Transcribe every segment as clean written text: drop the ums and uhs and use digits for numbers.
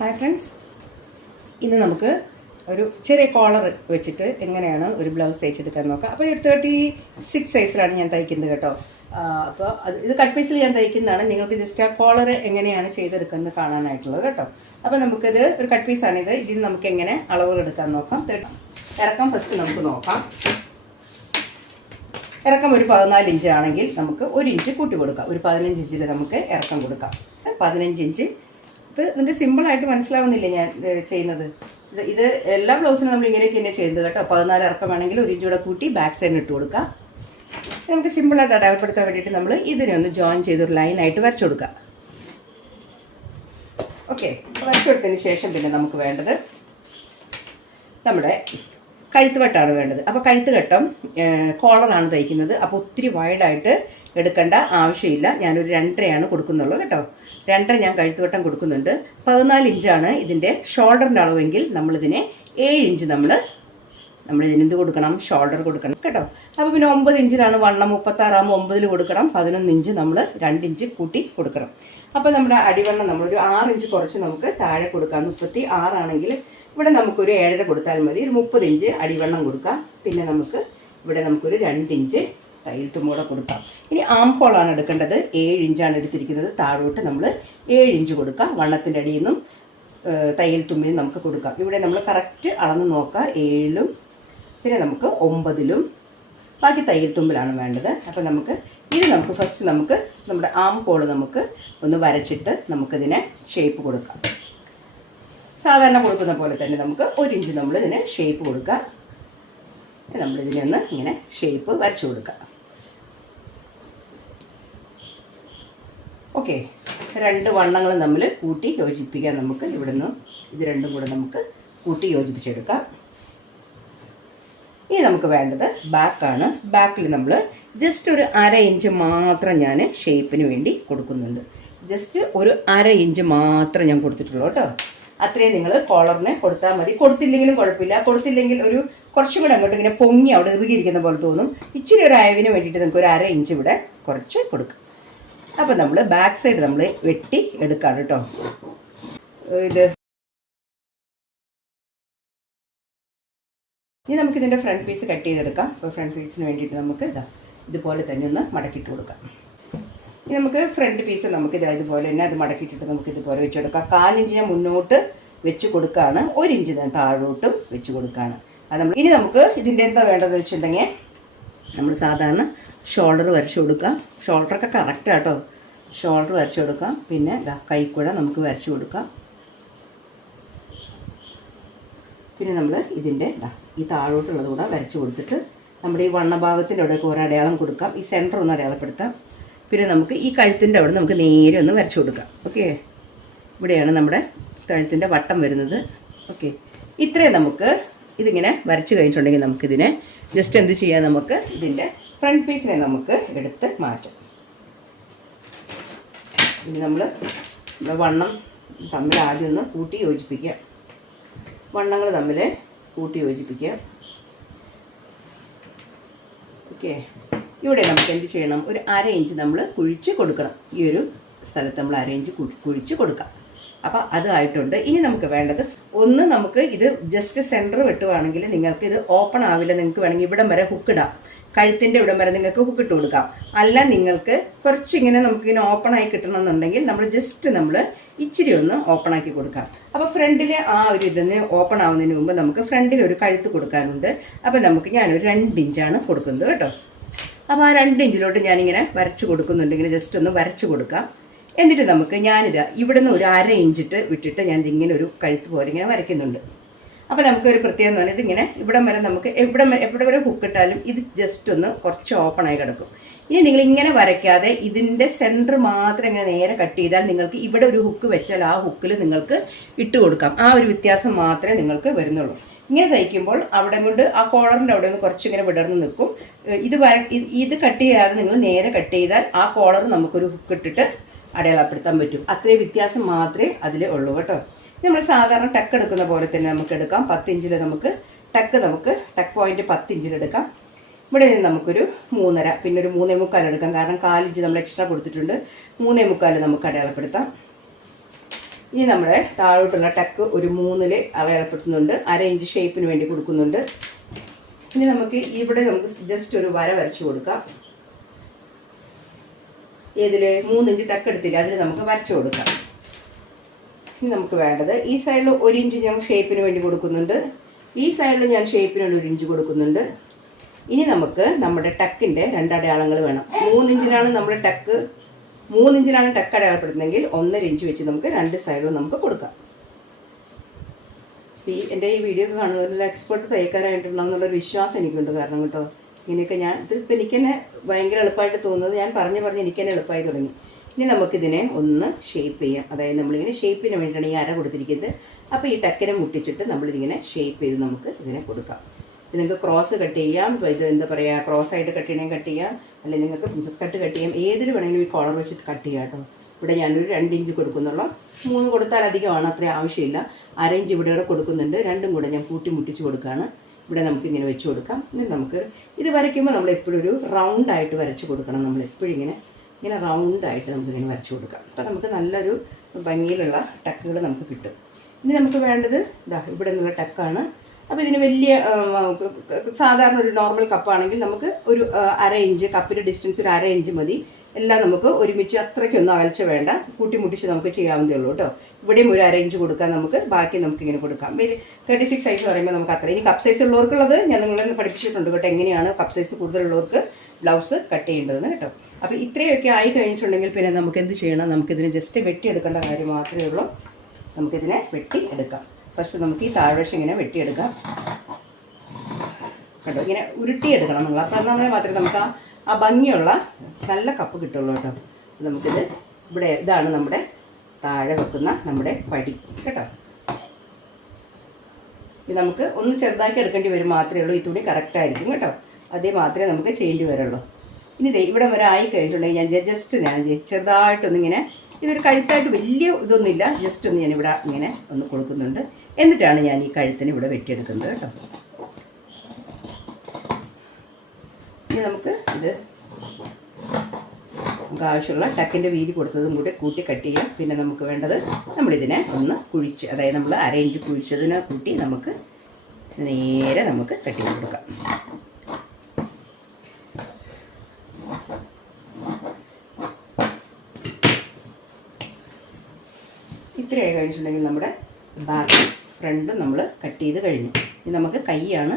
Hi friends, ഇന്ന് നമുക്ക് ഒരു ചെറിയ കോളർ വെച്ചിട്ട് എങ്ങനെയാണ് ഒരു ബ്ലൗസ് തയ്ച്ചെടുക്കാൻ നോക്കാം. അപ്പോൾ ഒരു 36 സൈസിലാണ് ഞാൻ തയ്ക്കുന്നത് കേട്ടോ. അപ്പോൾ ഇത് കട്ട് പീസിൽ ഞാൻ തയ്ക്കുന്നതാണ്. നിങ്ങൾക്ക് ജസ്റ്റ് ആ കോളർ എങ്ങനെയാണ് ചെയ്തെടുക്കുന്നത് കാണാനായിട്ടുള്ളത് കേട്ടോ. അപ്പോൾ നമുക്കിത് ഒരു കട്ട് പീസാണിത്. ഇതിന് നമുക്ക് എങ്ങനെ അളവുകൾ എടുക്കാൻ നോക്കാം. ഇറക്കം ഫസ്റ്റ് നമുക്ക് നോക്കാം. ഇറക്കം ഒരു 14 ഇഞ്ച് ആണെങ്കിൽ നമുക്ക് 1 ഇഞ്ച് കൂട്ടി കൊടുക്കാം. ഒരു 15 ഇഞ്ചിൽ നമുക്ക് ഇറക്കം കൊടുക്കാം. 15 ഇഞ്ച്. ഇപ്പോൾ നിങ്ങൾക്ക് സിമ്പിളായിട്ട് മനസ്സിലാവുന്നില്ല ഞാൻ ചെയ്യുന്നത്. ഇത് എല്ലാ ബ്ലൗസിനും നമ്മൾ ഇങ്ങനെയൊക്കെ തന്നെ ചെയ്യുന്നത് കേട്ടോ. 14 ഇറക്കം വേണമെങ്കിൽ 1 ഇഞ്ച് കൂടെ കൂട്ടി ബാക്ക് സൈഡിന് ഇട്ട് കൊടുക്കാം. നമുക്ക് സിമ്പിളായിട്ട് അടയാളപ്പെടുത്താൻ വേണ്ടിയിട്ട് നമ്മൾ ഇതിനെ ഒന്ന് ജോയിൻ ചെയ്തൊരു ലൈനായിട്ട് വരച്ചു കൊടുക്കാം. ഓക്കെ, വരച്ചു കൊടുത്തതിന് ശേഷം പിന്നെ നമുക്ക് വേണ്ടത് നമ്മുടെ കഴുത്തുവട്ടാണ് വേണ്ടത്. അപ്പോൾ കഴുത്തുകെട്ടം കോളറാണ് തയ്ക്കുന്നത്. അപ്പോൾ ഒത്തിരി വൈഡായിട്ട് എടുക്കേണ്ട ആവശ്യമില്ല. ഞാനൊരു 2.5 കൊടുക്കുന്നുള്ളൂ കേട്ടോ. 2.5 ഞാൻ കഴുത്തുവട്ടം കൊടുക്കുന്നുണ്ട്. 14 ഇഞ്ചാണ് ഇതിൻ്റെ ഷോൾഡറിൻ്റെ അളവെങ്കിൽ നമ്മളിതിനെ 7 ഇഞ്ച് നമ്മളിതിന് എന്ത് കൊടുക്കണം? ഷോൾഡർ കൊടുക്കണം കേട്ടോ. അപ്പോൾ പിന്നെ 9 ഇഞ്ചിലാണ് വണ്ണം. 36 ആകുമ്പോൾ 9 കൊടുക്കണം. 11 ഇഞ്ച് നമ്മൾ 2 ഇഞ്ച് കൂട്ടി കൊടുക്കണം. അപ്പോൾ നമ്മുടെ അടിവണ്ണം നമ്മളൊരു 6 ഇഞ്ച് കുറച്ച് നമുക്ക് താഴെ കൊടുക്കാം. 36 ആണെങ്കിൽ ഇവിടെ നമുക്കൊരു 7.5 കൊടുത്താൽ മതി. ഒരു 30 ഇഞ്ച് അടിവണ്ണം കൊടുക്കാം. പിന്നെ ഇവിടെ നമുക്കൊരു 2 ഇഞ്ച് തയ്യൽ തുമ്പോടെ കൊടുക്കാം. ഇനി ആം ഹോളാണ് എടുക്കേണ്ടത്. 7 ഇഞ്ചാണ് എടുത്തിരിക്കുന്നത്. താഴോട്ട് നമ്മൾ 7 ഇഞ്ച് കൊടുക്കാം. വണ്ണത്തിൻ്റെ അടിയിൽ നിന്നും തയ്യൽ തുമ്പിൽ നമുക്ക് കൊടുക്കാം. ഇവിടെ നമ്മൾ കറക്റ്റ് അളന്ന് നോക്കാം. 7-ലും പിന്നെ നമുക്ക് 9-ലും ബാക്കി തയ്യൽ തുമ്പിലാണ് വേണ്ടത്. അപ്പോൾ നമുക്ക് ഫസ്റ്റ് നമ്മുടെ ആം ഹോൾ നമുക്ക് ഒന്ന് വരച്ചിട്ട് നമുക്കിതിനെ ഷേപ്പ് കൊടുക്കാം. സാധാരണ കൊടുക്കുന്ന പോലെ തന്നെ നമുക്ക് 1 ഇഞ്ച് നമ്മളിതിന് ഷേപ്പ് കൊടുക്കാം. നമ്മളിതിനെ ഒന്ന് ഇങ്ങനെ ഷേപ്പ് വരച്ചു കൊടുക്കാം. ഓക്കെ, 2 വണ്ണങ്ങൾ നമ്മൾ കൂട്ടി യോജിപ്പിക്കാം. നമുക്ക് ഇവിടെ നിന്ന് ഇത് രണ്ടും കൂടെ നമുക്ക് കൂട്ടി യോജിപ്പിച്ചെടുക്കാം. ഇനി നമുക്ക് വേണ്ടത് ബാക്കാണ്. ബാക്കിൽ നമ്മൾ ജസ്റ്റ് ഒരു 1/2 ഇഞ്ച് മാത്രം ഞാൻ ഷേപ്പിന് വേണ്ടി കൊടുക്കുന്നുണ്ട്. ജസ്റ്റ് ഒരു 1/2 ഇഞ്ച് മാത്രം ഞാൻ കൊടുത്തിട്ടുള്ളൂ കേട്ടോ. അത്രയും നിങ്ങൾ കോളറിന് കൊടുത്താൽ മതി. കൊടുത്തില്ലെങ്കിലും കുഴപ്പമില്ല. കൊടുത്തില്ലെങ്കിൽ ഒരു കുറച്ചും കൂടെ അങ്ങോട്ട് ഇങ്ങനെ പൊങ്ങി അവിടെ ഇറുകിയിരിക്കുന്ന പോലെ തോന്നും. ഇച്ചിരി ഒരു അയവിന് വേണ്ടിയിട്ട് നിങ്ങൾക്ക് ഒരു 1/2 ഇഞ്ച് ഇവിടെ കുറച്ച് കൊടുക്കും. അപ്പോൾ നമ്മൾ ബാക്ക് സൈഡ് നമ്മൾ വെട്ടി എടുക്കാം കേട്ടോ. ഇനി നമുക്കിതിൻ്റെ ഫ്രണ്ട് പീസ് കട്ട് ചെയ്തെടുക്കാം. അപ്പോൾ ഫ്രണ്ട് പീസിന് വേണ്ടിയിട്ട് നമുക്ക് ഇതുപോലെ തന്നെ ഒന്ന് മടക്കിയിട്ട് കൊടുക്കാം. ഇനി നമുക്ക് ഫ്രണ്ട് പീസ് ഇതുപോലെ തന്നെ അത് മടക്കിയിട്ടിട്ട് നമുക്ക് ഇതുപോലെ വെച്ചെടുക്കാം. 4 ഇഞ്ച് ഞാൻ മുന്നോട്ട് വെച്ച് കൊടുക്കുകയാണ്. 1 ഇഞ്ച് ഞാൻ താഴോട്ടും വെച്ച് കൊടുക്കുകയാണ്. ഇനി നമുക്ക് ഇതിൻ്റെ എന്താ വേണ്ടതെന്ന് വെച്ചിട്ടുണ്ടെങ്കിൽ നമ്മൾ സാധാരണ ഷോൾഡർ വരച്ചു കൊടുക്കാം. ഷോൾഡറൊക്കെ കറക്റ്റ് ആട്ടോ. ഷോൾഡർ വരച്ചു കൊടുക്കാം. പിന്നെ കൈക്കുഴ നമുക്ക് വരച്ചു കൊടുക്കാം. പിന്നെ നമ്മൾ ഇതിൻ്റെ ഈ താഴോട്ടുള്ളത് കൂടെ വരച്ച് കൊടുത്തിട്ട് നമ്മുടെ ഈ വണ്ണഭാഗത്തിൻ്റെ അവിടെയൊക്കെ ഒരു അടയാളം കൊടുക്കാം. ഈ സെൻറ്റർ ഒന്ന് അടയാളപ്പെടുത്താം. പിന്നെ നമുക്ക് ഈ കഴുത്തിൻ്റെ അവിടെ നമുക്ക് നേരെ ഒന്ന് വരച്ചു കൊടുക്കാം. ഓക്കെ, ഇവിടെയാണ് നമ്മുടെ കഴുത്തിൻ്റെ വട്ടം വരുന്നത്. ഓക്കെ, ഇത്രയും നമുക്ക് ഇതിങ്ങനെ വരച്ച് കഴിഞ്ഞിട്ടുണ്ടെങ്കിൽ നമുക്കിതിനെ ജസ്റ്റ് എന്ത് ചെയ്യാം? നമുക്ക് ഇതിൻ്റെ ഫ്രണ്ട് പീസിനെ നമുക്ക് എടുത്ത് മാറ്റാം. ഇനി നമ്മൾ വണ്ണം തമ്മിൽ ആദ്യം ഒന്ന് കൂട്ടി യോജിപ്പിക്കുക. വണ്ണങ്ങൾ തമ്മിൽ കൂട്ടി യോജിപ്പിക്കുക. ഓക്കെ, ഇവിടെ നമുക്ക് എന്ത് ചെയ്യണം? ഒരു 1/2 ഇഞ്ച് നമ്മൾ കുഴിച്ച് കൊടുക്കണം. ഈ ഒരു സ്ഥലത്ത് നമ്മൾ 1/2 ഇഞ്ച് കുഴിച്ച് കൊടുക്കാം. അപ്പോൾ അതായിട്ടുണ്ട്. ഇനി നമുക്ക് വേണ്ടത് നമുക്ക് ഇത് ജസ്റ്റ് സെൻറ്റർ വെട്ടുവാണെങ്കിൽ നിങ്ങൾക്ക് ഇത് ഓപ്പൺ ആവില്ല. നിങ്ങൾക്ക് വേണമെങ്കിൽ ഇവിടം വരെ ഹുക്കിടാം. കഴുത്തിൻ്റെ ഇവിടം വരെ നിങ്ങൾക്ക് ഹുക്കിട്ട് കൊടുക്കാം. അല്ല, നിങ്ങൾക്ക് കുറച്ചിങ്ങനെ നമുക്കിങ്ങനെ ഓപ്പണായി കിട്ടണമെന്നുണ്ടെങ്കിൽ നമ്മൾ ഇച്ചിരി ഒന്ന് ഓപ്പണാക്കി കൊടുക്കാം. അപ്പോൾ ഫ്രണ്ടിൽ ആ ഒരു ഇതിന് ഓപ്പൺ ആവുന്നതിന് മുമ്പ് നമുക്ക് ഫ്രണ്ടിൽ ഒരു കഴുത്ത് കൊടുക്കാനുണ്ട്. അപ്പോൾ ഞാനൊരു 2 ഇഞ്ചാണ് കൊടുക്കുന്നത് കേട്ടോ. അപ്പോൾ ആ 2 ഇഞ്ചിലോട്ട് ഞാനിങ്ങനെ വരച്ച് കൊടുക്കുന്നുണ്ട്. ഇങ്ങനെ ജസ്റ്റ് ഒന്ന് വരച്ച് കൊടുക്കാം. എന്നിട്ട് ഞാനിത് ഇവിടെ നിന്ന് ഒരു 1/2 ഇഞ്ചിട്ട് വിട്ടിട്ട് ഞാനിതിങ്ങനെ ഒരു കഴുത്ത് പോലെ ഇങ്ങനെ വരയ്ക്കുന്നുണ്ട്. അപ്പോൾ നമുക്കൊരു പ്രത്യേകം എന്ന് പറഞ്ഞാൽ ഇതിങ്ങനെ ഇവിടം വരെ നമുക്ക് എവിടെ വരെ ഹുക്കിട്ടാലും ഇത് ജസ്റ്റ് ഒന്ന് കുറച്ച് ഓപ്പണായി കിടക്കും. ഇനി നിങ്ങളിങ്ങനെ വരയ്ക്കാതെ ഇതിൻ്റെ സെൻറ്റർ മാത്രം ഇങ്ങനെ നേരെ കട്ട് ചെയ്താൽ നിങ്ങൾക്ക് ഇവിടെ ഒരു ഹുക്ക് വെച്ചാൽ ആ ഹുക്കിൽ നിങ്ങൾക്ക് ഇട്ട് കൊടുക്കാം. ആ ഒരു വ്യത്യാസം മാത്രമേ നിങ്ങൾക്ക് വരുന്നുള്ളൂ. ഇങ്ങനെ തയ്ക്കുമ്പോൾ അവിടെ കൊണ്ട് ആ കോളറിൻ്റെ അവിടെ ഒന്ന് കുറച്ചിങ്ങനെ വിടർന്ന് നിൽക്കും. ഇത് കട്ട് ചെയ്യാതെ നിങ്ങൾ നേരെ കട്ട് ചെയ്താൽ ആ കോളർ നമുക്കൊരു ഹുക്ക് ഇട്ടിട്ട് അടയാളപ്പെടുത്താൻ പറ്റും. അത്രയും വ്യത്യാസം മാത്രമേ അതിൽ ഉള്ളൂ കേട്ടോ. നമ്മൾ സാധാരണ ടക്ക് എടുക്കുന്ന പോലെ തന്നെ നമുക്ക് എടുക്കാം. 10 ഇഞ്ചിൽ നമുക്ക് ടക്ക് പോയിൻറ്റ് 10 ഇഞ്ചിലെടുക്കാം. ഇവിടെ നിന്ന് നമുക്കൊരു 3.5 പിന്നെ ഒരു 3.25 എടുക്കാം. കാരണം 4 ഇഞ്ച് നമ്മൾ എക്സ്ട്രാ കൊടുത്തിട്ടുണ്ട്. 3.25 നമുക്ക് അടയാളപ്പെടുത്താം. ഇനി നമ്മുടെ താഴോട്ടുള്ള ടക്ക് ഒരു 3-ൽ അളയപ്പെടുത്തുന്നുണ്ട്, 1/2 ഇഞ്ച് ഷേപ്പിന് വേണ്ടി കൊടുക്കുന്നുണ്ട്. ഇനി നമുക്ക് ഇവിടെ നമുക്ക് ജസ്റ്റ് ഒരു വര വരച്ചു കൊടുക്കാം. ഏതിൽ 3 ഇഞ്ച് ടക്ക് എടുത്തില്ല, അതിൽ നമുക്ക് വരച്ചു കൊടുക്കാം. ഇനി നമുക്ക് വേണ്ടത് ഈ സൈഡിൽ 1 ഇഞ്ച് ഞാൻ ഷേപ്പിന് വേണ്ടി കൊടുക്കുന്നുണ്ട്, ഈ സൈഡിൽ ഞാൻ ഷേപ്പിന് വേണ്ടി 1 ഇഞ്ച് കൊടുക്കുന്നുണ്ട്. ഇനി നമുക്ക് നമ്മുടെ ടക്കിൻ്റെ 2 അടയാളങ്ങൾ വേണം. 3 ഇഞ്ചിനാണ് നമ്മൾ ടക്ക് 3 ഇഞ്ചിനാണ് ടക്ക് അടയാളപ്പെടുത്തുന്നതെങ്കിൽ 1.5 ഇഞ്ച് വെച്ച് നമുക്ക് 2 സൈഡിലും നമുക്ക് കൊടുക്കാം. എൻ്റെ ഈ വീഡിയോ കാണുന്നതിൽ എക്സ്പെർട്ട് തയ്യൽക്കാരായിട്ടുണ്ടാവും എന്നുള്ളൊരു വിശ്വാസം എനിക്കുണ്ട്. കാരണം കേട്ടോ, ഇങ്ങനെയൊക്കെ ഇതിപ്പോൾ എനിക്ക് തന്നെ ഭയങ്കര എളുപ്പമായിട്ട് തോന്നുന്നത്, ഞാൻ പറഞ്ഞ് എനിക്ക് തന്നെ എളുപ്പമായി തുടങ്ങി. ഇനി നമുക്കിതിനെ ഒന്ന് ഷേപ്പ് ചെയ്യാം. അതായത് നമ്മളിങ്ങനെ ഷേപ്പിന് വേണ്ടിയിട്ടാണ് ഈ അര കൊടുത്തിരിക്കുന്നത്. അപ്പോൾ ഈ ടക്കിനെ മുട്ടിച്ചിട്ട് നമ്മളിതിങ്ങനെ ഷേപ്പ് ചെയ്ത് നമുക്ക് ഇതിനെ കൊടുക്കാം. ഇത് നിങ്ങൾക്ക് ക്രോസ് കട്ട് ചെയ്യാം, ഇത് എന്താ പറയുക, ക്രോസായിട്ട് കട്ട് ചെയ്യണമെങ്കിൽ കട്ട് ചെയ്യാം, അല്ലെങ്കിൽ നിങ്ങൾക്ക് പ്രിൻസസ് കട്ട് കട്ട് ചെയ്യാം, ഏതിൽ വേണമെങ്കിലും ഈ കോളർ വെച്ചിട്ട് കട്ട് ചെയ്യാം കേട്ടോ. ഇവിടെ ഞാനൊരു 2 ഇഞ്ച് കൊടുക്കുന്നുള്ള, 3 കൊടുത്താൽ അധികമാണ്, അത്രയും ആവശ്യമില്ല. 1/2 ഇഞ്ച് ഇവിടെ കൊടുക്കുന്നുണ്ട്, രണ്ടും കൂടെ ഞാൻ കൂട്ടി മുട്ടിച്ച് കൊടുക്കുകയാണ്. ഇവിടെ നമുക്കിങ്ങനെ വെച്ച് കൊടുക്കാം. എന്നിട്ട് നമുക്ക് ഇത് വരയ്ക്കുമ്പോൾ നമ്മളെപ്പോഴും ഒരു റൗണ്ടായിട്ട് വരച്ച് കൊടുക്കണം. നമ്മളെപ്പോഴും ഇങ്ങനെ റൗണ്ടായിട്ട് നമുക്കിങ്ങനെ വരച്ച് കൊടുക്കാം. അപ്പോൾ നമുക്ക് നല്ലൊരു ഭംഗിയിലുള്ള ടക്കുകൾ നമുക്ക് കിട്ടും. ഇനി നമുക്ക് വേണ്ടത് ഇവിടെ നിന്നുള്ള ടക്കാണ്. അപ്പോൾ ഇതിന് വലിയ സാധാരണ ഒരു നോർമൽ കപ്പാണെങ്കിൽ നമുക്ക് ഒരു 1/2 ഇഞ്ച്, കപ്പിൻ്റെ ഡിസ്റ്റൻസ് ഒരു 1/2 ഇഞ്ച് മതി. എല്ലാം നമുക്ക് ഒരുമിച്ച് അത്രയ്ക്കൊന്നും അകൽച്ച വേണ്ട, കൂട്ടിമുട്ടിച്ച് നമുക്ക് ചെയ്യാവുന്നതേ ഉള്ളൂ കേട്ടോ. ഇവിടെയും ഒരു 1/2 ഇഞ്ച് കൊടുക്കാം നമുക്ക്, ബാക്കി നമുക്കിങ്ങനെ കൊടുക്കാം. 36 സൈസ് പറയുമ്പോൾ നമുക്ക് അത്ര. ഇനി കപ്പ് സൈസ് ഉള്ളവർക്കുള്ളത് ഞാൻ നിങ്ങളെ പഠിപ്പിച്ചിട്ടുണ്ട് കേട്ടോ, എങ്ങനെയാണ് കപ്പ് സൈസ് കൂടുതലുള്ളവർക്ക് ബ്ലൗസ് കട്ട് ചെയ്യേണ്ടതെന്ന് കേട്ടോ. അപ്പോൾ ഇത്രയൊക്കെ ആയി കഴിഞ്ഞിട്ടുണ്ടെങ്കിൽ പിന്നെ നമുക്ക് എന്ത് ചെയ്യണം, നമുക്കിതിനെ ജസ്റ്റ് വെട്ടിയെടുക്കേണ്ട കാര്യം മാത്രമേ ഉള്ളൂ. നമുക്കിതിനെ വെട്ടി എടുക്കാം. ഫസ്റ്റ് നമുക്ക് ഈ താഴ്വശം ഇങ്ങനെ വെട്ടിയെടുക്കാം കേട്ടോ. ഇങ്ങനെ ഉരുട്ടിയെടുക്കണം നിങ്ങൾ, അപ്പോൾ എന്നാൽ മാത്രമേ നമുക്ക് ആ ഭംഗിയുള്ള നല്ല കപ്പ് കിട്ടുള്ളൂ കേട്ടോ. നമുക്കിത് ഇവിടെ ഇതാണ് നമ്മുടെ താഴെ വെക്കുന്ന നമ്മുടെ പടി കേട്ടോ. ഇത് നമുക്ക് ഒന്ന് ചെറുതാക്കി എടുക്കേണ്ടി വരും മാത്രമേ ഉള്ളൂ. ഈ തുണി കറക്റ്റായിരിക്കും കേട്ടോ, അതേ മാത്രമേ നമുക്ക് ചെയ്യേണ്ടി വരുള്ളൂ. ഇനി ഇവിടെ വരെ ആയി കഴിഞ്ഞിട്ടുണ്ടെങ്കിൽ ഞാൻ ചെറുതായിട്ടൊന്നിങ്ങനെ, ഇതൊരു കഴുത്തായിട്ട് വലിയ ഇതൊന്നുമില്ല, ജസ്റ്റ് ഒന്ന് ഞാനിവിടെ ഇങ്ങനെ ഒന്ന് കൊടുക്കുന്നുണ്ട്. എന്നിട്ടാണ് ഞാൻ ഈ കഴുത്തിന് ഇവിടെ വെട്ടിയെടുക്കുന്നത് കേട്ടോ. ഇനി നമുക്ക് നമുക്ക് ആവശ്യമുള്ള ടക്കിൻ്റെ വീതി കൊടുത്തതും കൂടി കൂട്ടി കട്ട് ചെയ്യാം. പിന്നെ നമുക്ക് വേണ്ടത് നമ്മളിതിനെ ഒന്ന് കുഴിച്ച്, അതായത് നമ്മൾ 1/2 ഇഞ്ച് കുഴിച്ചതിനെ കൂട്ടി നമുക്ക് നേരെ നമുക്ക് കട്ട് ചെയ്ത് കൊടുക്കാം. ഇത്രയായി കഴിഞ്ഞിട്ടുണ്ടെങ്കിൽ നമ്മുടെ ബാക്ക് ഫ്രണ്ടും നമ്മൾ കട്ട് ചെയ്ത് കഴിഞ്ഞു. ഇനി നമുക്ക് കൈയാണ്.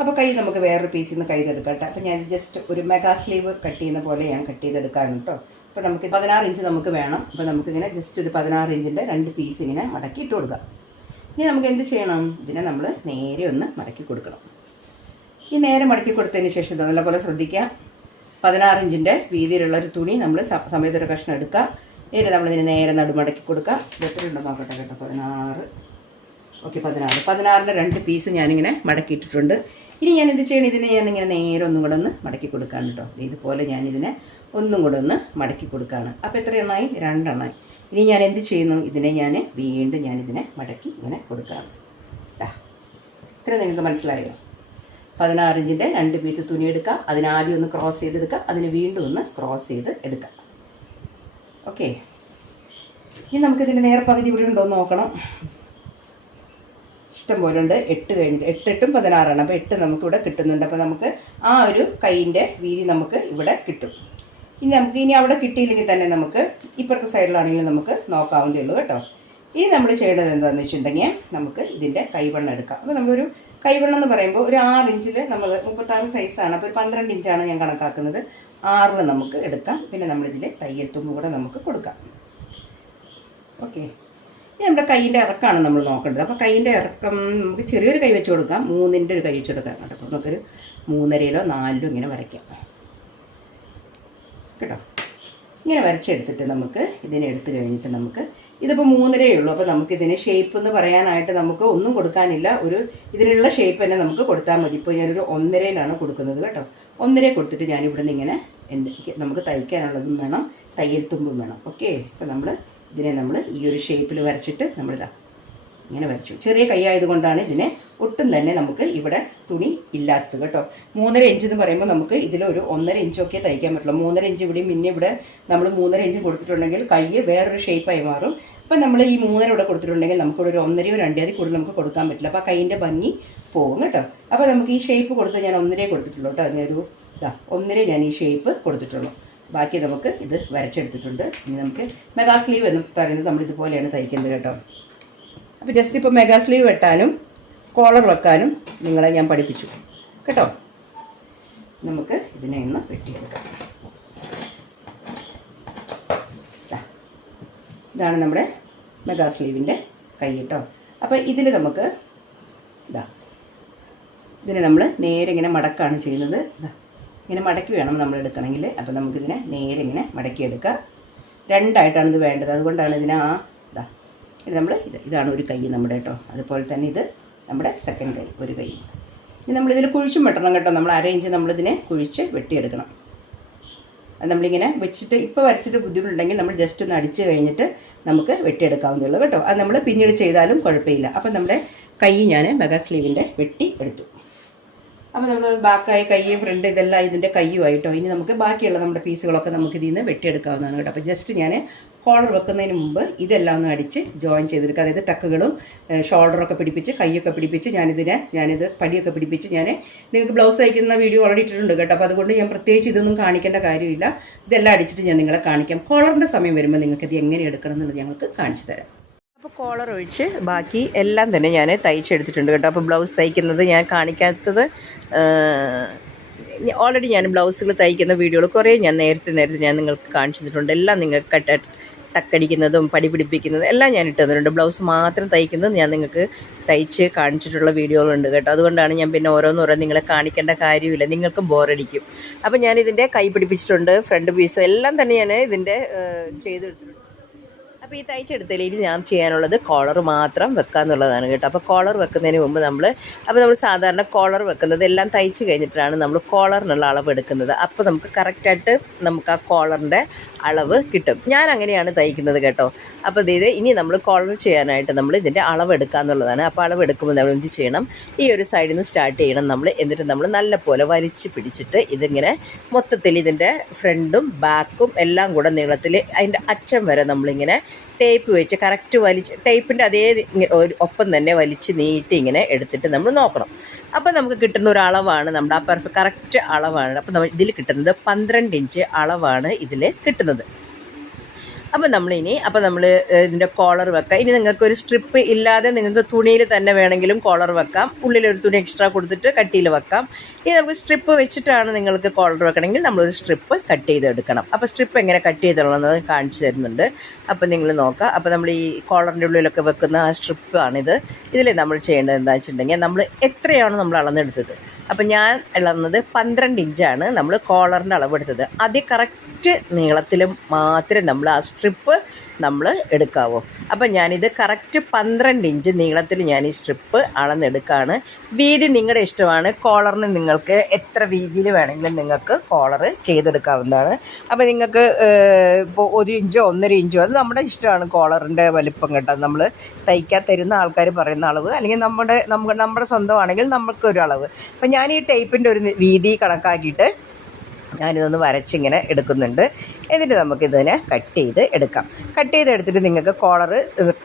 അപ്പോൾ കൈ നമുക്ക് വേറൊരു പീസിൽ നിന്ന് കൈതെടുക്കാം കേട്ടോ. അപ്പോൾ ഞാൻ ജസ്റ്റ് ഒരു മെഗാ സ്ലീവ് കട്ട് ചെയ്യുന്ന പോലെ ഞാൻ കട്ട് ചെയ്തെടുക്കാനും കേട്ടോ. അപ്പോൾ നമുക്ക് 16 ഇഞ്ച് നമുക്ക് വേണം. അപ്പോൾ നമുക്കിങ്ങനെ ജസ്റ്റ് ഒരു 16 ഇഞ്ചിൻ്റെ 2 പീസ് ഇങ്ങനെ മടക്കി ഇട്ട് കൊടുക്കാം. ഇനി നമുക്ക് എന്ത് ചെയ്യണം, ഇതിനെ നമ്മൾ നേരെ ഒന്ന് മടക്കി കൊടുക്കണം. ഈ നേരെ മടക്കി കൊടുത്തതിന് ശേഷം നല്ലപോലെ ശ്രദ്ധിക്കുക, 16 ഇഞ്ചിൻ്റെ വീതിയിലുള്ള ഒരു തുണി നമ്മൾ സമയത്തൊരു കഷ്ണം എടുക്കുക. നേരെ നമ്മളിതിന് നേരെ നടുമടക്കി കൊടുക്കാം. എത്ര ഉണ്ടോ നോക്കട്ടെ കേട്ടോ, 16. ഓക്കെ, 16ൻ്റെ 2 പീസ് ഞാനിങ്ങനെ മടക്കിയിട്ടിട്ടുണ്ട്. ഇനി ഞാൻ എന്ത് ചെയ്യണം, ഇതിനെ ഞാനിങ്ങനെ നേരെ ഒന്നും കൂടെ ഒന്ന് മടക്കി കൊടുക്കുകയാണ് കേട്ടോ. ഇതുപോലെ ഞാനിതിനെ ഒന്നും കൂടെ ഒന്ന് മടക്കി കൊടുക്കുകയാണ്. അപ്പോൾ എത്ര എണ്ണമായി, 2 എണ്ണമായി. ഇനി ഞാൻ എന്ത് ചെയ്യുന്നു, ഇതിനെ വീണ്ടും ഞാനിതിനെ മടക്കി ഇങ്ങനെ കൊടുക്കുകയാണ്. ഇത്ര നിങ്ങൾക്ക് മനസ്സിലായോ? 16 ഇഞ്ചിൻ്റെ 2 പീസ് തുണി എടുക്കുക, അതിനാദ്യം ഒന്ന് ക്രോസ് ചെയ്തെടുക്കുക, അതിന് വീണ്ടും ഒന്ന് ക്രോസ് ചെയ്ത് എടുക്കുക. ഓക്കെ, ഇനി നമുക്കിതിൻ്റെ നേരെ പകുതി ഇവിടെ ഉണ്ടോ എന്ന് നോക്കണം. ഇഷ്ടം പോലെ ഉണ്ട്. 8 കഴിഞ്ഞിട്ട് 8 16 അപ്പോൾ 8 നമുക്കിവിടെ കിട്ടുന്നുണ്ട്. അപ്പോൾ നമുക്ക് ആ ഒരു കൈയിൻ്റെ വീതി നമുക്ക് ഇവിടെ കിട്ടും. ഇനി അവിടെ കിട്ടിയില്ലെങ്കിൽ തന്നെ നമുക്ക് ഇപ്പുറത്തെ സൈഡിലാണെങ്കിലും നമുക്ക് നോക്കാവുന്നതേ ഉള്ളൂ കേട്ടോ. ഇനി നമ്മൾ ചെയ്യേണ്ടത് എന്താണെന്ന് വെച്ചിട്ടുണ്ടെങ്കിൽ നമുക്ക് ഇതിൻ്റെ കൈവണ്ണം എടുക്കാം. അപ്പോൾ നമ്മളൊരു കൈവണ്ണം എന്ന് പറയുമ്പോൾ ഒരു 6 ഇഞ്ചിൽ നമ്മൾ 36 സൈസാണ്, അപ്പോൾ ഒരു 12 ഇഞ്ചാണ് ഞാൻ കണക്കാക്കുന്നത്. 6 നമുക്ക് എടുക്കാം. പിന്നെ നമ്മളിതിൽ തയ്യൽ തുമ്പ് കൂടെ നമുക്ക് കൊടുക്കാം. ഓക്കെ, ഇനി നമ്മുടെ കൈയിൻ്റെ ഇറക്കമാണ് നമ്മൾ നോക്കേണ്ടത്. അപ്പോൾ കൈയിൻ്റെ ഇറക്കം നമുക്ക് ചെറിയൊരു കൈ വെച്ച് കൊടുക്കാം, 3ൻ്റെ ഒരു കൈ വെച്ച് കൊടുക്കാം കേട്ടോ. അപ്പോൾ നമുക്കൊരു 3.5-ലോ 4-ലോ ഇങ്ങനെ വരയ്ക്കാം കേട്ടോ. ഇങ്ങനെ വരച്ചെടുത്തിട്ട് നമുക്ക് ഇതിനെ എടുത്തു കഴിഞ്ഞിട്ട് നമുക്ക് ഇതിപ്പോൾ 3.5 ഉള്ളൂ. അപ്പോൾ നമുക്കിതിന് ഷേപ്പ് എന്ന് പറയാനായിട്ട് നമുക്ക് ഒന്നും കൊടുക്കാനില്ല, ഇതിനുള്ള ഷേപ്പ് തന്നെ നമുക്ക് കൊടുത്താൽ മതി. ഇപ്പോൾ ഞാനൊരു 1.5-ലാണ് കൊടുക്കുന്നത് കേട്ടോ. 1.5 കൊടുത്തിട്ട് ഞാനിവിടെ നിന്ന് ഇങ്ങനെ നമുക്ക് തയ്ക്കാനുള്ളതും വേണം, തയ്യൽ തുമ്പും വേണം. ഓക്കെ, അപ്പോൾ ഇതിനെ നമ്മൾ ഈ ഒരു ഷേപ്പിൽ വരച്ചിട്ട് നമ്മളിതാ ഇങ്ങനെ വരച്ചു. ചെറിയ കൈ ആയതുകൊണ്ടാണ് ഇതിനെ ഒട്ടും തന്നെ നമുക്ക് ഇവിടെ തുണി ഇല്ലാത്തത് കേട്ടോ. 3.5 ഇഞ്ച് എന്ന് പറയുമ്പോൾ നമുക്ക് ഇതിലൊരു 1.5 ഇഞ്ചൊക്കെ തയ്ക്കാൻ പറ്റുള്ളൂ. 3.5 ഇഞ്ച് ഇവിടെയും പിന്നെ ഇവിടെ നമ്മൾ 3.5 ഇഞ്ച് കൊടുത്തിട്ടുണ്ടെങ്കിൽ കൈ വേറൊരു ഷേപ്പായി മാറും. അപ്പം നമ്മൾ ഈ 3.5 ഇവിടെ കൊടുത്തിട്ടുണ്ടെങ്കിൽ നമുക്കിവിടെ ഒരു 1.5 2 അതിൽ കൂടുതൽ നമുക്ക് കൊടുക്കാൻ പറ്റില്ല. അപ്പോൾ കൈയിൻ്റെ ഭംഗി പോകും കേട്ടോ. അപ്പോൾ നമുക്ക് ഈ ഷേപ്പ് കൊടുത്ത് ഞാൻ 1.5 കൊടുത്തിട്ടുള്ളൂ കേട്ടോ. അതിനൊരു 1.5 ഞാൻ ഈ ഷേപ്പ് കൊടുത്തിട്ടുള്ളൂ. ബാക്കി നമുക്ക് ഇത് വരച്ചെടുത്തിട്ടുണ്ട്. ഇനി നമുക്ക് മെഗാ സ്ലീവ് എന്ന് പറയുന്നത് നമ്മളിതുപോലെയാണ് തയ്ക്കുന്നത് കേട്ടോ. അപ്പോൾ ജസ്റ്റ് ഇപ്പോൾ മെഗാ സ്ലീവ് വെട്ടാനും കോളർ വെക്കാനും നിങ്ങളെ ഞാൻ പഠിപ്പിച്ചു കേട്ടോ. നമുക്ക് ഇതിനെ ഒന്ന് വെട്ടിയെടുക്കാം. ഇതാണ് നമ്മുടെ മെഗാ സ്ലീവിൻ്റെ കൈ കേട്ടോ. അപ്പോൾ ഇതിൽ നമുക്ക് ഇതിനെ നമ്മൾ നേരെ ഇങ്ങനെ മടക്കാണ് ചെയ്യുന്നത്. ഇങ്ങനെ മടക്കി വേണം നമ്മൾ എടുക്കണമെങ്കിൽ. അപ്പോൾ നമുക്കിതിനെ നേരെ ഇങ്ങനെ മടക്കിയെടുക്കാം. രണ്ടായിട്ടാണ് ഇത് വേണ്ടത്. അതുകൊണ്ടാണ് ഇതിനെ ഇത് നമ്മൾ ഇതാണ് ഒരു കൈ നമ്മുടെ കേട്ടോ. അതുപോലെ തന്നെ ഇത് നമ്മുടെ സെക്കൻഡ് കൈ, ഒരു കൈ. ഇനി നമ്മളിതിൽ കുഴിച്ചും വെട്ടണം കേട്ടോ. നമ്മൾ 1/2 ഇഞ്ച് നമ്മളിതിനെ കുഴിച്ച് വെട്ടിയെടുക്കണം. അത് നമ്മളിങ്ങനെ വെച്ചിട്ട് ഇപ്പോൾ വരച്ചിട്ട് ബുദ്ധിമുട്ടുണ്ടെങ്കിൽ നമ്മൾ ജസ്റ്റ് ഒന്ന് അടിച്ച് കഴിഞ്ഞിട്ട് നമുക്ക് വെട്ടിയെടുക്കാവുന്നേ ഉള്ളൂ കേട്ടോ. അത് നമ്മൾ പിന്നീട് ചെയ്താലും കുഴപ്പമില്ല. അപ്പോൾ നമ്മുടെ കൈ ഞാൻ മെഗാ സ്ലീവിൻ്റെ വെട്ടി എടുത്തു. അപ്പോൾ നമ്മൾ ബാക്കായ കൈയും ഫ്രണ്ട് ഇതെല്ലാം ഇതിൻ്റെ കയ്യുമായിട്ടോ. ഇനി നമുക്ക് ബാക്കിയുള്ള നമ്മുടെ പീസുകളൊക്കെ നമുക്ക് ഇതിൽ നിന്ന് വെട്ടിയെടുക്കാവുന്നതാണ് കേട്ടോ. അപ്പോൾ ജസ്റ്റ് ഞാൻ കോളർ വെക്കുന്നതിന് മുമ്പ് ഇതെല്ലാം ഒന്ന് അടിച്ച് ജോയിൻ ചെയ്തെടുക്കുക. അതായത് ടക്കുകളും ഷോൾഡറൊക്കെ പിടിപ്പിച്ച് കൈയൊക്കെ പിടിപ്പിച്ച് ഞാനിത് പടിയൊക്കെ പിടിപ്പിച്ച് നിങ്ങൾക്ക് ബ്ലൗസ് തയ്ക്കുന്ന വീഡിയോ ഓൾറെഡി ഇട്ടിട്ടുണ്ട് കേട്ടോ. അപ്പോൾ അതുകൊണ്ട് ഞാൻ പ്രത്യേകിച്ച് ഇതൊന്നും കാണിക്കേണ്ട കാര്യമില്ല. ഇതെല്ലാം അടിച്ചിട്ട് ഞാൻ നിങ്ങളെ കാണിക്കാം. കോളറിൻ്റെ സമയം വരുമ്പോൾ നിങ്ങൾക്കിത് എങ്ങനെ എടുക്കണം എന്നുള്ളത് ഞങ്ങൾക്ക് കാണിച്ചു തരാം. അപ്പോൾ കോളർ ഒഴിച്ച് ബാക്കി എല്ലാം തന്നെ ഞാൻ തയ്ച്ചെടുത്തിട്ടുണ്ട് കേട്ടോ. അപ്പോൾ ബ്ലൗസ് തയ്ക്കുന്നത് ഞാൻ കാണിക്കാത്തത് ഓൾറെഡി ഞാൻ ബ്ലൗസുകൾ തയ്ക്കുന്ന വീഡിയോകൾ കുറേ ഞാൻ നേരത്തെ ഞാൻ നിങ്ങൾക്ക് കാണിച്ചിട്ടുണ്ട്. എല്ലാം നിങ്ങൾക്ക് ടക്കടിക്കുന്നതും പടി പിടിപ്പിക്കുന്നതും എല്ലാം ഞാൻ ഇട്ട് തന്നിട്ടുണ്ട്. ബ്ലൗസ് മാത്രം തയ്ക്കുന്നതും ഞാൻ നിങ്ങൾക്ക് തയ്ച്ച് കാണിച്ചിട്ടുള്ള വീഡിയോകളുണ്ട് കേട്ടോ. അതുകൊണ്ടാണ് ഞാൻ പിന്നെ ഓരോന്നോരോന്ന് നിങ്ങളെ കാണിക്കേണ്ട കാര്യമില്ല, നിങ്ങൾക്കും ബോറടിക്കും. അപ്പോൾ ഞാനിതിൻ്റെ കൈ പിടിപ്പിച്ചിട്ടുണ്ട്, ഫ്രണ്ട് പീസ് എല്ലാം തന്നെ ഞാൻ ഇതിൻ്റെ ചെയ്തെടുത്തിട്ടുണ്ട്. അപ്പോൾ ഈ തയ്ച്ചെടുത്തതിൽ ഇനി ഞാൻ ചെയ്യാനുള്ളത് കോളർ മാത്രം വെക്കുക എന്നുള്ളതാണ് കേട്ടോ. അപ്പോൾ കോളർ വെക്കുന്നതിന് മുമ്പ് നമ്മൾ സാധാരണ കോളർ വെക്കുന്നത് എല്ലാം തയ്ച്ച് കഴിഞ്ഞിട്ടാണ് നമ്മൾ കോളറിനുള്ള അളവ് എടുക്കുന്നത്. അപ്പോൾ നമുക്ക് കറക്റ്റായിട്ട് നമുക്ക് ആ കോളറിൻ്റെ അളവ് കിട്ടും. ഞാൻ അങ്ങനെയാണ് തയ്ക്കുന്നത് കേട്ടോ. അപ്പോൾ ഇനി നമ്മൾ കോളർ ചെയ്യാനായിട്ട് നമ്മൾ ഇതിൻ്റെ അളവ് എടുക്കുക എന്നുള്ളതാണ്. അപ്പോൾ അളവ് എടുക്കുമ്പോൾ നമ്മൾ എന്ത് ചെയ്യണം, ഈ ഒരു സൈഡിൽ നിന്ന് സ്റ്റാർട്ട് ചെയ്യണം നമ്മൾ. എന്നിട്ട് നമ്മൾ നല്ലപോലെ വലിച്ച് പിടിച്ചിട്ട് ഇതിങ്ങനെ മൊത്തത്തിൽ ഇതിൻ്റെ ഫ്രണ്ടും ബാക്കും എല്ലാം കൂടെ നീളത്തിൽ അതിൻ്റെ അറ്റം വരെ നമ്മളിങ്ങനെ ടേപ്പ് വെച്ച് കറക്റ്റ് ടേപ്പിൻ്റെ അതേ ഒപ്പം തന്നെ വലിച്ച് നീട്ടി ഇങ്ങനെ എടുത്തിട്ട് നമ്മൾ നോക്കണം. അപ്പോൾ നമുക്ക് കിട്ടുന്ന ഒരു അളവാണ് നമ്മുടെ ആ കറക്റ്റ് അളവാണ്. അപ്പോൾ നമ്മൾ ഇതിൽ കിട്ടുന്നത് 12 ഇഞ്ച് അളവാണ് ഇതിൽ കിട്ടുന്നത്. അപ്പോൾ നമ്മൾ ഇതിൻ്റെ കോളർ വെക്കാം. ഇനി നിങ്ങൾക്കൊരു സ്ട്രിപ്പ് ഇല്ലാതെ നിങ്ങൾക്ക് തുണിയിൽ തന്നെ വേണമെങ്കിലും കോളർ വെക്കാം. ഉള്ളിലൊരു തുണി എക്സ്ട്രാ കൊടുത്തിട്ട് കട്ടിയിൽ വെക്കാം. ഇനി നമുക്ക് സ്ട്രിപ്പ് വെച്ചിട്ടാണ് നിങ്ങൾക്ക് കോളർ വെക്കണമെങ്കിൽ നമ്മളൊരു സ്ട്രിപ്പ് കട്ട് ചെയ്തെടുക്കണം. അപ്പോൾ സ്ട്രിപ്പ് എങ്ങനെ കട്ട് ചെയ്തിട്ടുള്ളത് കാണിച്ചു തരുന്നുണ്ട്. അപ്പോൾ നിങ്ങൾ നോക്കുക. അപ്പോൾ നമ്മൾ ഈ കോളറിൻ്റെ ഉള്ളിലൊക്കെ വെക്കുന്ന ആ സ്ട്രിപ്പാണിത്. ഇതിൽ നമ്മൾ ചെയ്യേണ്ടത് എന്താണെന്ന് വെച്ചിട്ടുണ്ടെങ്കിൽ നമ്മൾ എത്രയാണ് നമ്മൾ അളന്നെടുത്തത്. അപ്പോൾ ഞാൻ അളന്നത് 12 ഇഞ്ചാണ് നമ്മൾ കോളറിൻ്റെ അളവെടുത്തത്. അത് കറക്റ്റ് നീളത്തിലും മാത്രമേ നമ്മൾ ആ സ്ട്രിപ്പ് നമ്മൾ എടുക്കാവൂ. അപ്പം ഞാനിത് കറക്റ്റ് 12 ഇഞ്ച് നീളത്തിൽ ഞാൻ ഈ സ്ട്രിപ്പ് അളന്നെടുക്കുകയാണ്. വീതി നിങ്ങളുടെ ഇഷ്ടമാണ്. കോളറിന് നിങ്ങൾക്ക് എത്ര വീതിയിൽ വേണമെങ്കിലും നിങ്ങൾക്ക് കോളർ ചെയ്തെടുക്കാവുന്നതാണ്. അപ്പോൾ നിങ്ങൾക്ക് ഇപ്പോൾ 1 ഇഞ്ചോ 1.5 ഇഞ്ചോ അത് നമ്മുടെ ഇഷ്ടമാണ്. കോളറിൻ്റെ വലിപ്പം കേട്ടോ, നമ്മൾ തയ്ക്കാൻ തരുന്ന ആൾക്കാർ പറയുന്ന അളവ്, അല്ലെങ്കിൽ നമ്മുടെ സ്വന്തമാണെങ്കിൽ നമുക്കൊരു അളവ്. അപ്പം ഞാൻ ഈ ടേപ്പിൻ്റെ ഒരു വീതി കണക്കാക്കിയിട്ട് ഞാനിതൊന്ന് വരച്ചിങ്ങനെ എടുക്കുന്നുണ്ട്. എന്നിട്ട് നമുക്കിതിനെ കട്ട് ചെയ്ത് എടുക്കാം. കട്ട് ചെയ്തെടുത്തിട്ട് നിങ്ങൾക്ക് കോളർ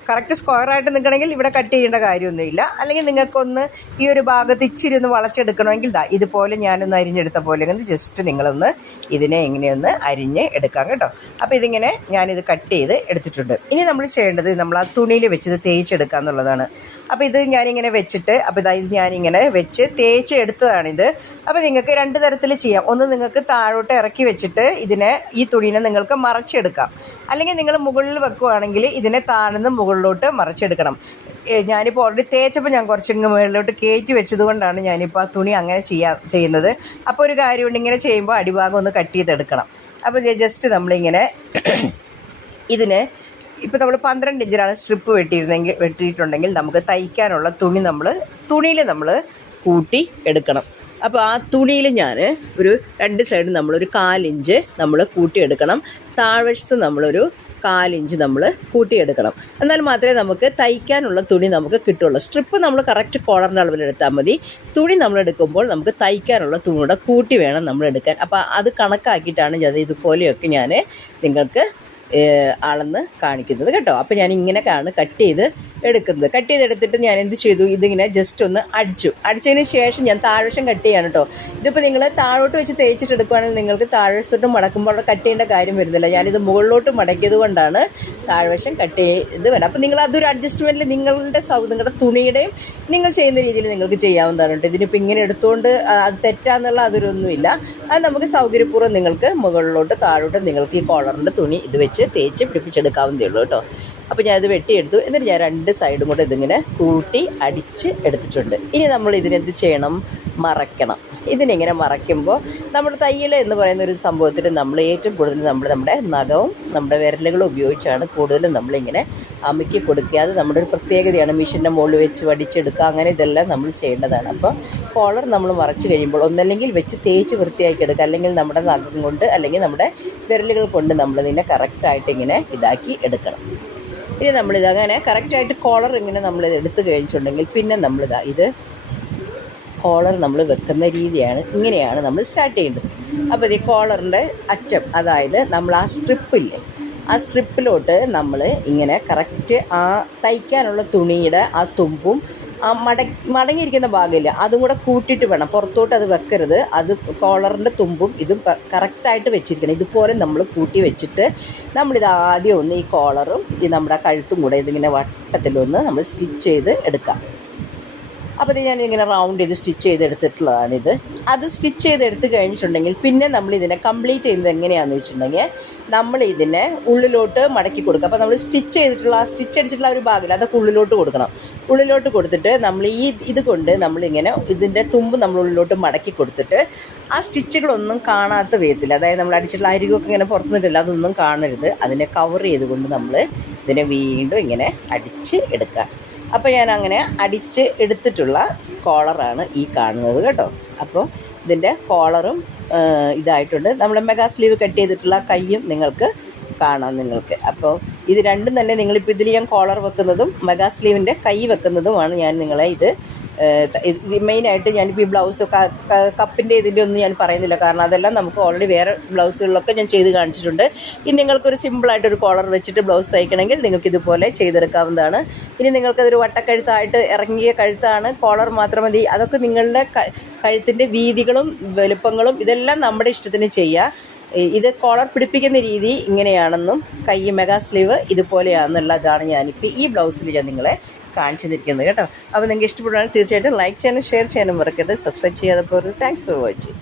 കറക്റ്റ് സ്ക്വയറായിട്ട് നിൽക്കണമെങ്കിൽ ഇവിടെ കട്ട് ചെയ്യേണ്ട കാര്യമൊന്നുമില്ല. അല്ലെങ്കിൽ നിങ്ങൾക്കൊന്ന് ഈ ഒരു ഭാഗത്ത് ഇച്ചിരി ഒന്ന് വളച്ചെടുക്കണമെങ്കിൽ ഇതുപോലെ ഞാനൊന്ന് അരിഞ്ഞെടുത്ത പോലെ ജസ്റ്റ് നിങ്ങളൊന്ന് ഇതിനെ എങ്ങനെയൊന്ന് അരിഞ്ഞ് എടുക്കാം കേട്ടോ. അപ്പോൾ ഇതിങ്ങനെ ഞാനിത് കട്ട് ചെയ്ത് എടുത്തിട്ടുണ്ട്. ഇനി നമ്മൾ ചെയ്യേണ്ടത് നമ്മൾ ആ തുണിയിൽ വെച്ചത് തേച്ചെടുക്കുക എന്നുള്ളതാണ്. അപ്പോൾ ഇത് ഞാനിങ്ങനെ വെച്ചിട്ട് ഇത് ഞാനിങ്ങനെ വെച്ച് തേച്ച് എടുത്തതാണിത്. അപ്പോൾ നിങ്ങൾക്ക് 2 തരത്തിൽ ചെയ്യാം. ഒന്ന് നിങ്ങൾക്ക് താഴോട്ട് ഇറക്കി വെച്ചിട്ട് ഈ തുണീനെ നിങ്ങൾക്ക് മറച്ചെടുക്കാം. അല്ലെങ്കിൽ നിങ്ങൾ മുകളിൽ വെക്കുകയാണെങ്കിൽ ഇതിനെ താഴ്ന്ന് മുകളിലോട്ട് മറച്ചെടുക്കണം. ഞാനിപ്പോൾ ഓൾറെഡി തേച്ചപ്പോൾ ഞാൻ കുറച്ചിങ്ങ് മുകളിലോട്ട് കയറ്റി വെച്ചത് കൊണ്ടാണ് ഞാനിപ്പോൾ ആ തുണി അങ്ങനെ ചെയ്യുന്നത്. അപ്പോൾ ഒരു കാര്യമുണ്ട്, ഇങ്ങനെ ചെയ്യുമ്പോൾ അടിഭാഗം ഒന്ന് കട്ട് ചെയ്തെടുക്കണം. അപ്പോൾ ജസ്റ്റ് നമ്മളിങ്ങനെ ഇതിന് ഇപ്പോൾ നമ്മൾ 12 ഇഞ്ചിലാണ് സ്ട്രിപ്പ് വെട്ടിയിട്ടുണ്ടെങ്കിൽ നമുക്ക് തയ്ക്കാനുള്ള തുണിയിൽ നമ്മൾ കൂട്ടി എടുക്കണം. അപ്പോൾ ആ തുണിയിൽ ഞാൻ ഒരു 2 സൈഡ് നമ്മളൊരു 1/4 ഇഞ്ച് നമ്മൾ കൂട്ടിയെടുക്കണം. താഴ്വശത്ത് നമ്മളൊരു 1/4 ഇഞ്ച് നമ്മൾ കൂട്ടിയെടുക്കണം. എന്നാൽ മാത്രമേ നമുക്ക് തയ്ക്കാനുള്ള തുണി നമുക്ക് കിട്ടുള്ളൂ. സ്ട്രിപ്പ് നമ്മൾ കറക്റ്റ് കോളറിൻ്റെ അളവിലെടുത്താൽ മതി. തുണി നമ്മളെടുക്കുമ്പോൾ നമുക്ക് തയ്ക്കാനുള്ള തുണിയുടെ കൂട്ടി വേണം നമ്മൾ എടുക്കാൻ. അപ്പോൾ അത് കണക്കാക്കിയിട്ടാണ് ഞാൻ ഇതുപോലെയൊക്കെ ഞാൻ നിങ്ങൾക്ക് അളന്ന് കാണിക്കുന്നത് കേട്ടോ. അപ്പോൾ ഞാൻ ഇങ്ങനെയൊക്കെയാണ് കട്ട് ചെയ്ത് എടുക്കുന്നത്. കട്ട് ചെയ്തെടുത്തിട്ട് ഞാൻ എന്ത് ചെയ്തു, ഇതിങ്ങനെ ജസ്റ്റ് ഒന്ന് അടിച്ചതിന് ശേഷം ഞാൻ താഴ്വശം കട്ട് ചെയ്യാണ് കേട്ടോ. ഇതിപ്പോൾ നിങ്ങൾ താഴോട്ട് വെച്ച് തേച്ചിട്ട് എടുക്കുകയാണെങ്കിൽ നിങ്ങൾക്ക് താഴ്വശത്തോട്ട് മടക്കുമ്പോൾ കട്ട് ചെയ്യേണ്ട കാര്യം വരുന്നില്ല. ഞാനിത് മുകളിലോട്ട് മടക്കിയത് കൊണ്ടാണ് താഴ്വശം കട്ട് ചെയ്ത് വരാം. അപ്പോൾ നിങ്ങൾ അതൊരു അഡ്ജസ്റ്റ്മെൻറ്റിൽ നിങ്ങളുടെ തുണിയുടെയും നിങ്ങൾ ചെയ്യുന്ന രീതിയിൽ നിങ്ങൾക്ക് ചെയ്യാവുന്നതാണ് കേട്ടോ. ഇതിനിപ്പോൾ ഇങ്ങനെ എടുത്തുകൊണ്ട് അത് തെറ്റാന്നുള്ള അതൊരൊന്നുമില്ല. അത് നമുക്ക് സൗകര്യപൂർവ്വം നിങ്ങൾക്ക് മുകളിലോട്ട് താഴോട്ട് നിങ്ങൾക്ക് ഈ കോളറിൻ്റെ തുണി ഇത് വെച്ച് തേച്ച് പിടിപ്പിച്ചെടുക്കാവുന്നതേ ഉള്ളൂ കേട്ടോ. അപ്പോൾ ഞാനിത് വെട്ടിയെടുത്തു. എന്നിട്ട് ഞാൻ 2 സൈഡും കൂടെ ഇതിങ്ങനെ കൂട്ടി അടിച്ച് എടുത്തിട്ടുണ്ട്. ഇനി നമ്മൾ ഇതിനെന്ത് ചെയ്യണം, മറയ്ക്കണം. ഇതിനിങ്ങനെ മറയ്ക്കുമ്പോൾ നമ്മൾ തയ്യൽ എന്ന് പറയുന്ന ഒരു സംഭവത്തിൽ നമ്മൾ ഏറ്റവും കൂടുതൽ നമ്മുടെ നഖവും നമ്മുടെ വിരലുകളും ഉപയോഗിച്ചാണ് കൂടുതലും നമ്മളിങ്ങനെ അമുക്കി കൊടുക്കുക. അത് നമ്മുടെ ഒരു പ്രത്യേകതയാണ്. മെഷീൻ്റെ മുകളിൽ വെച്ച് വടിച്ചെടുക്കുക, അങ്ങനെ ഇതെല്ലാം നമ്മൾ ചെയ്യേണ്ടതാണ്. അപ്പോൾ കോളർ നമ്മൾ മറച്ച് കഴിയുമ്പോൾ ഒന്നല്ലെങ്കിൽ വെച്ച് തേച്ച് വൃത്തിയാക്കി എടുക്കുക, അല്ലെങ്കിൽ നമ്മുടെ നഖം കൊണ്ട് അല്ലെങ്കിൽ നമ്മുടെ വിരലുകൾ കൊണ്ട് നമ്മളിതിനെ കറക്റ്റായിട്ട് ഇങ്ങനെ ഇതാക്കി എടുക്കണം. ഇനി നമ്മളിതങ്ങനെ കറക്റ്റായിട്ട് കോളർ ഇങ്ങനെ നമ്മളിത് എടുത്ത് കഴിഞ്ഞിട്ടുണ്ടെങ്കിൽ പിന്നെ ഇത് കോളർ നമ്മൾ വെക്കുന്ന രീതിയാണ് ഇങ്ങനെയാണ് നമ്മൾ സ്റ്റാർട്ട് ചെയ്യേണ്ടത്. അപ്പോൾ ഈ കോളറിൻ്റെ അറ്റം, അതായത് നമ്മൾ ആ സ്ട്രിപ്പില്ലേ, ആ സ്ട്രിപ്പിലോട്ട് നമ്മൾ ഇങ്ങനെ കറക്റ്റ് ആ തയ്ക്കാനുള്ള തുണിയുടെ ആ തുമ്പും ആ മടങ്ങിയിരിക്കുന്ന ഭാഗമില്ല അതും കൂടെ കൂട്ടിയിട്ട് വേണം, പുറത്തോട്ട് അത് വെക്കരുത്. അത് കോളറിൻ്റെ തുമ്പും ഇതും കറക്റ്റായിട്ട് വെച്ചിരിക്കണം. ഇതുപോലെ നമ്മൾ കൂട്ടി വെച്ചിട്ട് നമ്മളിത് ആദ്യം ഒന്ന് ഈ കോളറും ഈ നമ്മുടെ കഴുത്തും കൂടെ ഇതിങ്ങനെ വട്ടത്തിലൊന്ന് നമ്മൾ സ്റ്റിച്ച് ചെയ്ത് എടുക്കാം. അപ്പോൾ ഇത് ഞാനിങ്ങനെ റൗണ്ട് ചെയ്ത് സ്റ്റിച്ച് ചെയ്തെടുത്തിട്ടുള്ളതാണിത്. അത് സ്റ്റിച്ച് ചെയ്തെടുത്ത് കഴിഞ്ഞിട്ടുണ്ടെങ്കിൽ പിന്നെ നമ്മളിതിനെ കംപ്ലീറ്റ് ചെയ്യുന്നത് എങ്ങനെയാണെന്ന് വെച്ചിട്ടുണ്ടെങ്കിൽ നമ്മളിതിനെ ഉള്ളിലോട്ട് മടക്കി കൊടുക്കുക. അപ്പോൾ നമ്മൾ സ്റ്റിച്ച് അടിച്ചിട്ടുള്ള ഒരു ഭാഗമില്ല, അതൊക്കെ ഉള്ളിലോട്ട് കൊടുക്കണം. ഉള്ളിലോട്ട് കൊടുത്തിട്ട് നമ്മൾ ഇത് കൊണ്ട് നമ്മളിങ്ങനെ ഇതിൻ്റെ തുമ്പ് നമ്മൾ ഉള്ളിലോട്ട് മടക്കി കൊടുത്തിട്ട് ആ സ്റ്റിച്ചുകളൊന്നും കാണാത്ത വിധത്തിൽ, അതായത് നമ്മൾ അടിച്ചിട്ടുള്ള അരികൊക്കെ ഇങ്ങനെ പുറത്ത് നിൽക്കില്ല, അതൊന്നും കാണരുത്. അതിനെ കവർ ചെയ്തുകൊണ്ട് നമ്മൾ ഇതിനെ വീണ്ടും ഇങ്ങനെ അടിച്ച് എടുക്കുക. അപ്പോൾ ഞാൻ അങ്ങനെ അടിച്ച് എടുത്തിട്ടുള്ള കോളറാണ് ഈ കാണുന്നത് കേട്ടോ. അപ്പോൾ ഇതിൻ്റെ കോളറും ഇതായിട്ടുണ്ട്. നമ്മൾ മെഗാ സ്ലീവ് കട്ട് ചെയ്തിട്ടുള്ള കൈയും നിങ്ങൾക്ക് കാണാം നിങ്ങൾക്ക്. അപ്പോൾ ഇത് രണ്ടും തന്നെ നിങ്ങളിപ്പോൾ ഇതിൽ ഞാൻ കോളർ വെക്കുന്നതും മെഗാ സ്ലീവിൻ്റെ കൈ വെക്കുന്നതുമാണ് ഞാൻ നിങ്ങളെ ഇത് മെയിനായിട്ട് ഞാനിപ്പോൾ ഈ ബ്ലൗസ് കപ്പിൻ്റെ ഇതിൻ്റെ ഒന്നും ഞാൻ പറയുന്നില്ല, കാരണം അതെല്ലാം നമുക്ക് ഓൾറെഡി വേറെ ബ്ലൗസുകളിലൊക്കെ ഞാൻ ചെയ്ത് കാണിച്ചിട്ടുണ്ട്. ഇനി നിങ്ങൾക്കൊരു സിമ്പിളായിട്ടൊരു കോളർ വെച്ചിട്ട് ബ്ലൗസ് തയ്ക്കണമെങ്കിൽ നിങ്ങൾക്ക് ഇതുപോലെ ചെയ്തെടുക്കാവുന്നതാണ്. ഇനി നിങ്ങൾക്കതൊരു വട്ടക്കഴുത്തായിട്ട് ഇറങ്ങിയ കഴുത്താണ്, കോളർ മാത്രം മതി. അതൊക്കെ നിങ്ങളുടെ കഴുത്തിൻ്റെ വീതികളും വലുപ്പങ്ങളും ഇതെല്ലാം നമ്മുടെ ഇഷ്ടത്തിന് ചെയ്യുക. ഇത് കോളർ പിടിപ്പിക്കുന്ന രീതി ഇങ്ങനെയാണെന്നും കൈ മെഗാ സ്ലീവ് ഇതുപോലെയാണെന്നുള്ളതാണ് ഞാനിപ്പോൾ ഈ ബ്ലൗസിൽ ഞാൻ നിങ്ങളെ കാണിച്ചു തന്നിരിക്കുന്നത് കേട്ടോ. അപ്പോൾ നിങ്ങൾക്ക് ഇഷ്ടപ്പെടുകയാണെങ്കിൽ തീർച്ചയായിട്ടും ലൈക്ക് ചെയ്യാനും ഷെയർ ചെയ്യാനും മറക്കരുത്. സബ്സ്ക്രൈബ് ചെയ്യാതെ പോകരുത്. Thanks for watching.